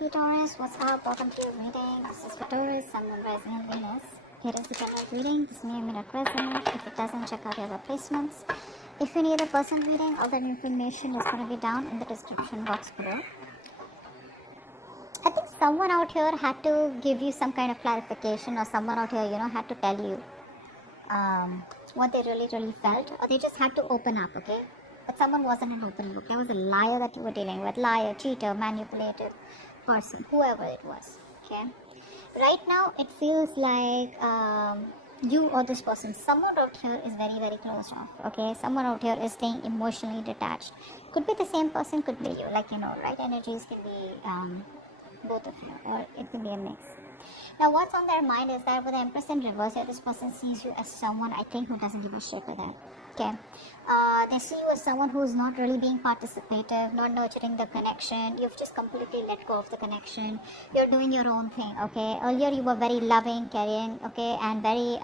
Hey Taurus, what's up? Welcome to your reading. This is for Taurus, Sun, Moon, Rising, and Venus. Here is the general reading. This may or may not resonate. If it doesn't, check out your other placements. If you need a personal reading, all that information is going to be down in the description box below. I think someone out here had to give you some kind of clarification, or someone out here, had to tell you what they really felt, or they just had to open up, okay? But someone wasn't an open book. There was a liar that you were dealing with. Liar, cheater, manipulative person, whoever it was, okay? Right now, it feels like you or this person, someone out here is very closed off, okay? Someone out here is staying emotionally detached. Could be the same person, could be you, right? Energies can be both of you, or it can be a mix. Now, what's on their mind is that with the Empress in reverse here, this person sees you as someone, I think, who doesn't give a shit with that. Okay, they see you as someone who's not really being participative, not nurturing the connection. You've just completely let go of the connection. You're doing your own thing. Okay, earlier you were very loving, caring, okay, and very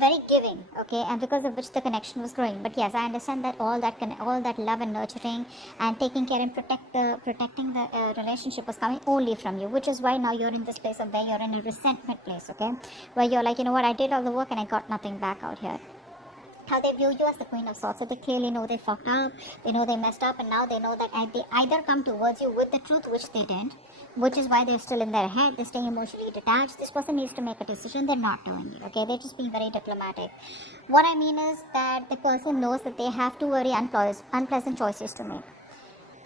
very giving, okay, and because of which the connection was growing. But yes, I understand that all that love and nurturing and taking care and protecting the relationship was coming only from you, which is why now you're in this place of where you're in a resentment place, okay, where you're like, you know what, I did all the work and I got nothing back out here. How they view you as the Queen of Swords. So they clearly know they fucked up, they know they messed up, and now they know that they either come towards you with the truth, which they didn't, which is why they're still in their head, they're staying emotionally detached. This person needs to make a decision, they're not doing it, okay? They're just being very diplomatic. What I mean is that the person knows that they have two very unpleasant choices to make.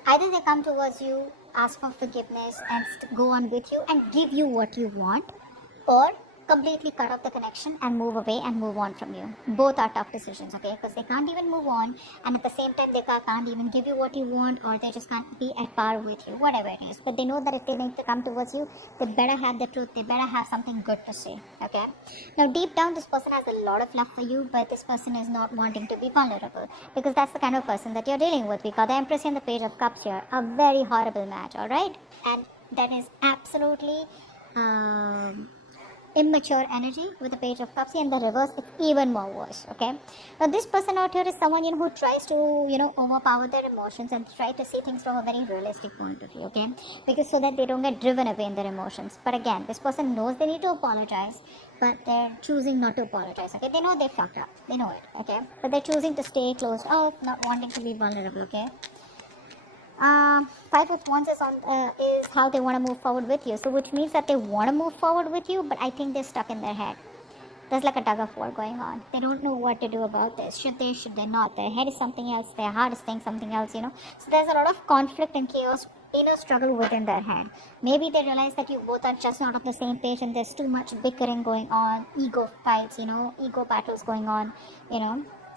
Either they come towards you, ask for forgiveness, and go on with you and give you what you want, or completely cut off the connection and move away and move on from you. Both are tough decisions, okay? Because they can't even move on, and at the same time they can't even give you what you want, or they just can't be at par with you, whatever it is. But they know that if they make to come towards you, they better have the truth, they better have something good to say, okay? Now deep down, this person has a lot of love for you, but this person is not wanting to be vulnerable, because that's the kind of person that you're dealing with. We got the Empress and the Page of Cups here, a very horrible match, alright? And that is absolutely immature energy with the Page of Cups, and the reverse, it's even more worse, okay? Now this person out here is someone, who tries to, overpower their emotions and try to see things from a very realistic point of view, okay? Because so that they don't get driven away in their emotions. But again, this person knows they need to apologize, but they're choosing not to apologize, okay? They know they fucked up, they know it, okay? But they're choosing to stay closed off, not wanting to be vulnerable, okay? Five of Wands is how they want to move forward with you. So which means that they want to move forward with you, but I think they're stuck in their head. There's like a tug of war going on. They don't know what to do about this. Should they not? Their head is something else, their heart is saying something else, So there's a lot of conflict and chaos, inner struggle within their head. Maybe they realize that you both are just not on the same page, and there's too much bickering going on, ego fights, ego battles going on,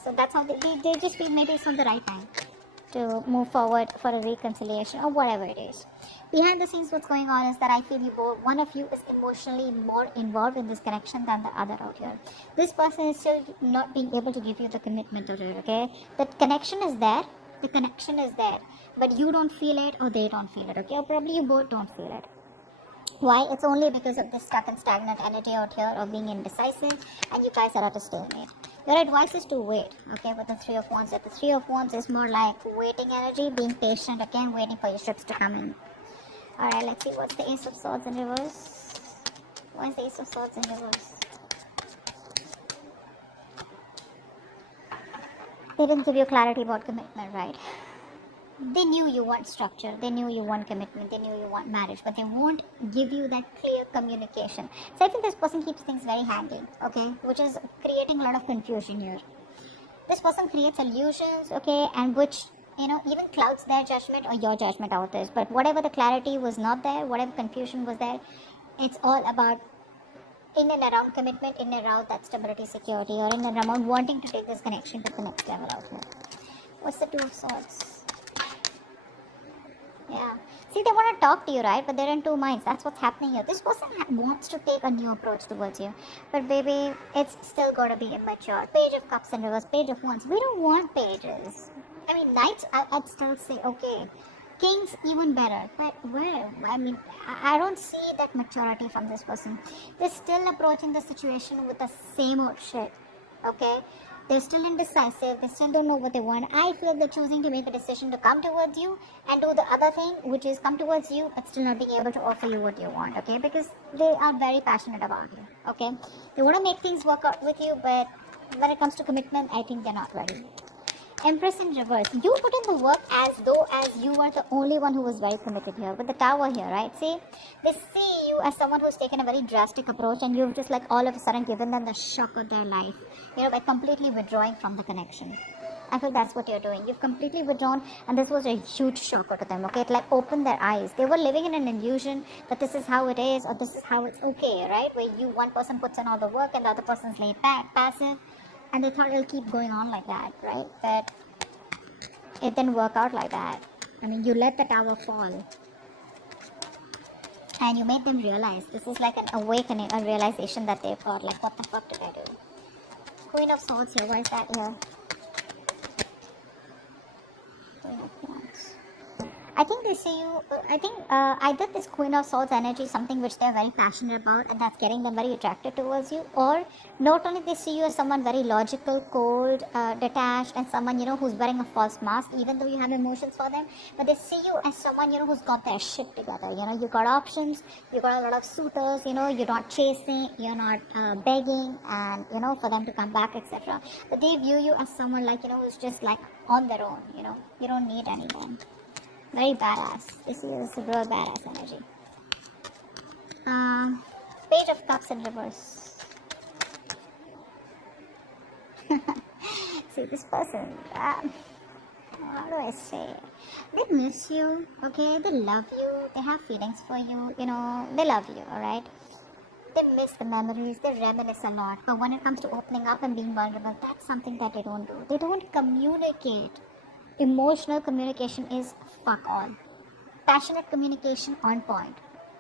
So that's how they just feel maybe it's not the right time to move forward for a reconciliation or whatever it is. Behind the scenes, what's going on is that I feel one of you is emotionally more involved in this connection than the other out here. This person is still not being able to give you the commitment out here, okay? The connection is there, but you don't feel it, or they don't feel it, okay? Or probably you both don't feel it. Why? It's only because of this stuck and stagnant energy out here of being indecisive, and you guys are at a stalemate. Your advice is to wait, okay, with the Three of Wands. The Three of Wands is more like waiting energy, being patient, again, waiting for your ships to come in. Alright, let's see what's the Ace of Swords in reverse. Why is the Ace of Swords in reverse? They didn't give you clarity about commitment, right? They knew you want structure, they knew you want commitment, they knew you want marriage, but they won't give you that clear communication. So I think this person keeps things very handy, okay, which is creating a lot of confusion here. This person creates illusions, okay, and which, even clouds their judgment or your judgment out there. But whatever the clarity was not there, whatever confusion was there, it's all about in and around commitment, in and around that stability, security, or in and around wanting to take this connection to the next level out here. What's the Two of Swords? Yeah. See, they want to talk to you, right? But they're in two minds. That's what's happening here. This person wants to take a new approach towards you. But baby, it's still got to be immature. Page of Cups in reverse, Page of Wands. We don't want pages. I mean, Knights, I'd still say, okay. Kings, even better. But where? I mean, I don't see that maturity from this person. They're still approaching the situation with the same old shit. Okay? They're still indecisive. They still don't know what they want. I feel they're choosing to make a decision to come towards you and do the other thing, which is come towards you but still not being able to offer you what you want, okay? Because they are very passionate about you, okay? They want to make things work out with you, but when it comes to commitment, I think they're not ready. Empress in reverse. You put in the work as though as you are the only one who was very committed here. With the Tower here, right? See, they see you as someone who's taken a very drastic approach, and you've just like all of a sudden given them the shock of their life, you know, by completely withdrawing from the connection. I feel that's what you're doing. You've completely withdrawn, and this was a huge shocker to them, okay? It like opened their eyes. They were living in an illusion that this is how it is, or this is how it's okay, right? Where one person puts in all the work and the other person's laid back, passive. And they thought it'll keep going on like that, right? But it didn't work out like that. I mean, you let the Tower fall. And you made them realize. This is like an awakening, a realization that they've got. Like, what the fuck did I do? Queen of Swords here. Why is that here? Queen of Wands. I think they see you, I think either this Queen of Swords energy is something which they're very passionate about and that's getting them very attracted towards you, or not only they see you as someone very logical, cold, detached, and someone, you know, who's wearing a false mask even though you have emotions for them, but they see you as someone, you know, who's got their shit together. You know, you got options, you got a lot of suitors, you know, you're not chasing, you're not begging, and, you know, for them to come back, etc. But they view you as someone like, you know, who's just like on their own, you know, you don't need anyone. Very badass. This is a real badass energy. Page of Cups in reverse. See, this person, how do I say it? They miss you, okay? They love you. They have feelings for you. You know, they love you, alright? They miss the memories. They reminisce a lot. But when it comes to opening up and being vulnerable, that's something that they don't do. They don't communicate. Emotional communication is fuck all. Passionate communication on point,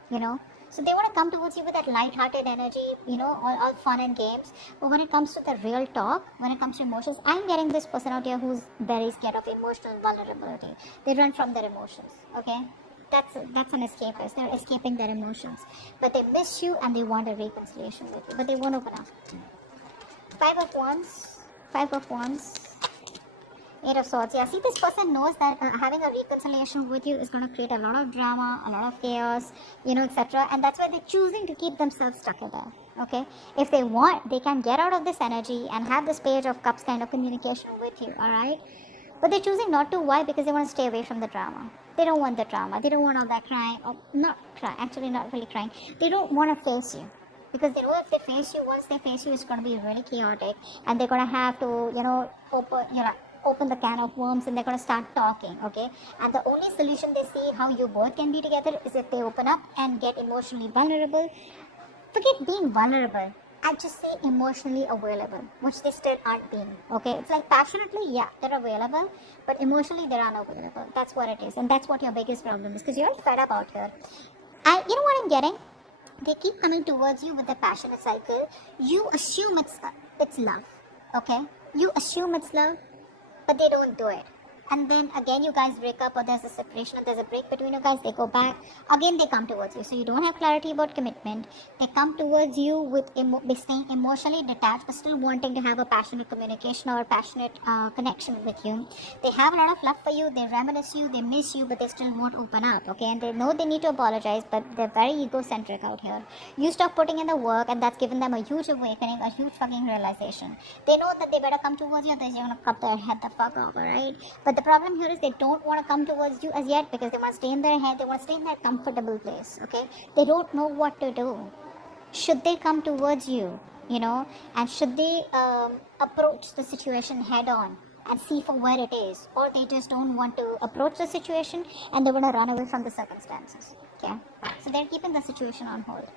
you know. So they want to come towards you with that light-hearted energy, you know, all fun and games. But when it comes to the real talk, when it comes to emotions, I'm getting this person out here who's very scared of emotional vulnerability. They run from their emotions, okay? That's an escapist. They're escaping their emotions. But they miss you and they want a reconciliation with you. But they won't open up. Five of Wands. Eight of Swords. Yeah, see, this person knows that having a reconciliation with you is going to create a lot of drama, a lot of chaos, you know, etc. And that's why they're choosing to keep themselves stuck in there, okay? If they want, they can get out of this energy and have this Page of Cups kind of communication with you, alright? But they're choosing not to. Why? Because they want to stay away from the drama. They don't want the drama. They don't want all that crying. Or not crying, actually not really crying. They don't want to face you. Because they know if they face you, once they face you, it's going to be really chaotic. And they're going to have to, you know, open the can of worms and they're going to start talking, okay? And the only solution they see how you both can be together is if they open up and get emotionally vulnerable. Forget being vulnerable. I just say emotionally available, which they still aren't being, okay? It's like passionately, yeah, they're available, but emotionally they're unavailable. That's what it is. And that's what your biggest problem is, because you're fed up out here. And you know what I'm getting? They keep coming towards you with the passionate cycle. You assume it's love, okay? You assume it's love, but they don't do it. And then again you guys break up, or there's a separation, or there's a break between you guys, they go back, again they come towards you. So you don't have clarity about commitment. They come towards you with staying emotionally detached, but still wanting to have a passionate communication or a passionate connection with you. They have a lot of love for you, they reminisce you, they miss you, but they still won't open up, okay? And they know they need to apologize, but they're very egocentric out here. You stop putting in the work, and that's given them a huge awakening, a huge fucking realization. They know that they better come towards you, they're gonna cut their head the fuck off, alright? But the problem here is they don't want to come towards you as yet, because they want to stay in their head, they want to stay in their comfortable place, okay? They don't know what to do. Should they come towards you, you know, and should they approach the situation head on and see for where it is, or they just don't want to approach the situation and they want to run away from the circumstances, okay? So they're keeping the situation on hold.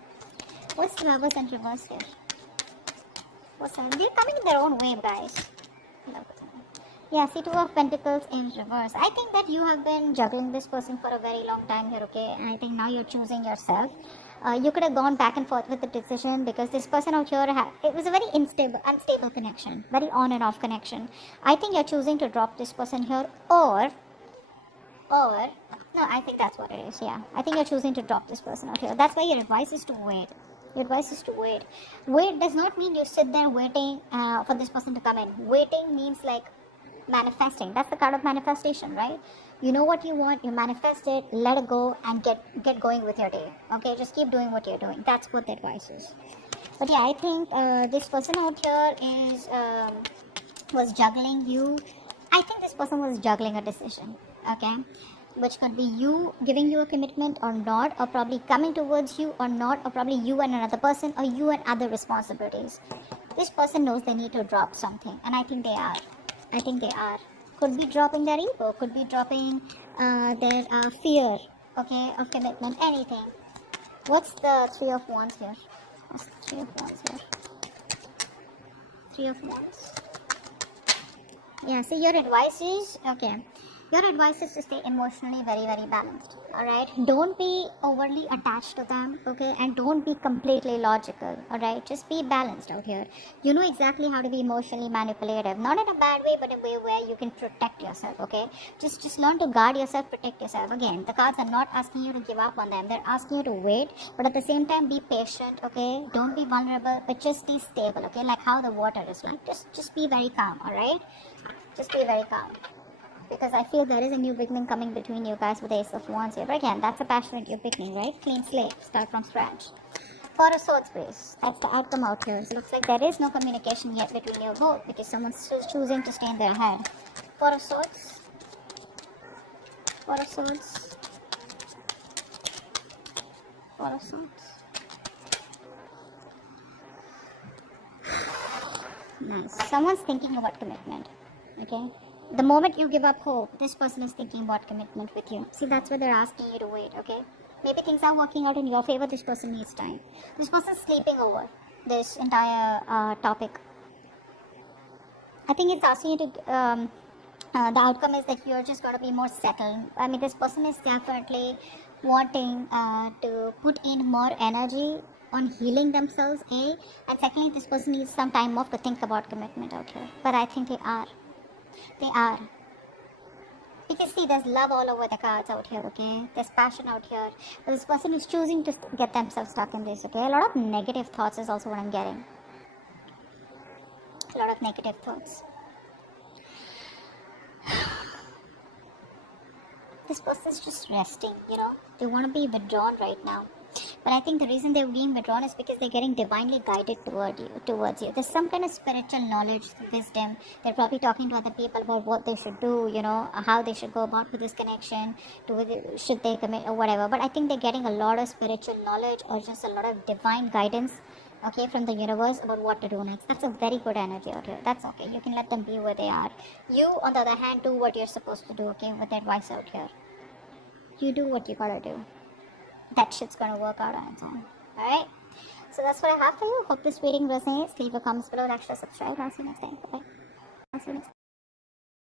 What's the Lovers in reverse here? What's that? They're coming in their own way, guys. Yeah, see, Two of Pentacles in reverse. I think that you have been juggling this person for a very long time here, okay? And I think now you're choosing yourself. You could have gone back and forth with the decision, because this person out here, it was a very unstable connection, very on and off connection. I think you're choosing to drop this person here, or, no, I think that's what it is, yeah. I think you're choosing to drop this person out here. That's why your advice is to wait. Your advice is to wait. Wait does not mean you sit there waiting for this person to come in. Waiting means like manifesting. That's the card of manifestation, right? You know what you want, you manifest it, let it go, and get going with your day. Okay, just keep doing what you're doing. That's what the advice is. But yeah, I think this person out here is was juggling you. I think this person was juggling a decision. Okay, which could be you giving you a commitment or not, or probably coming towards you or not, or probably you and another person, or you and other responsibilities. This person knows they need to drop something, and I think they are. I think they are. Could be dropping their ego, could be dropping their fear, okay, of commitment, anything. What's the Three of Wands here? What's the Three of Wands here? Three of Wands. Yeah, so your advice is, okay, your advice is to stay emotionally very, very balanced. Alright, don't be overly attached to them, okay, and don't be completely logical. Alright, just be balanced out here. You know exactly how to be emotionally manipulative, not in a bad way, but a way where you can protect yourself. Okay, just learn to guard yourself, protect yourself. Again, the cards are not asking you to give up on them, they're asking you to wait, but at the same time be patient. Okay, don't be vulnerable, but just be stable. Okay, like how the water is, like just be very calm. Alright, just be very calm, because I feel there is a new beginning coming between you guys with the Ace of Wands here. But again, that's a passionate new beginning, right? Clean slate, start from scratch. Four of Swords, please. That's the outcome out here. So looks like there is no communication yet between you both, because someone's still choosing to stay in their head. Four of Swords. Four of Swords. Four of Swords. Nice. Someone's thinking about commitment. Okay. The moment you give up hope, this person is thinking about commitment with you. See, that's why they're asking you to wait, okay? Maybe things are working out in your favor, this person needs time. This person's sleeping over this entire topic. I think it's asking you to, the outcome is that you're just going to be more settled. I mean, this person is definitely wanting to put in more energy on healing themselves, A. And secondly, this person needs some time off to think about commitment out here. But I think they are. They are. Because see, there's love all over the cards out here, okay? There's passion out here. But this person is choosing to get themselves stuck in this, okay? A lot of negative thoughts is also what I'm getting. A lot of negative thoughts. This person's just resting, you know? They want to be withdrawn right now. But I think the reason they're being withdrawn is because they're getting divinely guided towards you. There's some kind of spiritual knowledge, wisdom. They're probably talking to other people about what they should do, you know, how they should go about with this connection, to whether should they commit or whatever. But I think they're getting a lot of spiritual knowledge or just a lot of divine guidance, okay, from the universe about what to do next. That's a very good energy out here. That's okay. You can let them be where they are. You, on the other hand, do what you're supposed to do, okay, with the advice out here. You do what you gotta do. That shit's gonna work out on its own. Alright? So that's what I have for you. Hope this reading resonates. Leave a comment below, like, share, subscribe. I'll see you next time. Bye. I'll see you next time.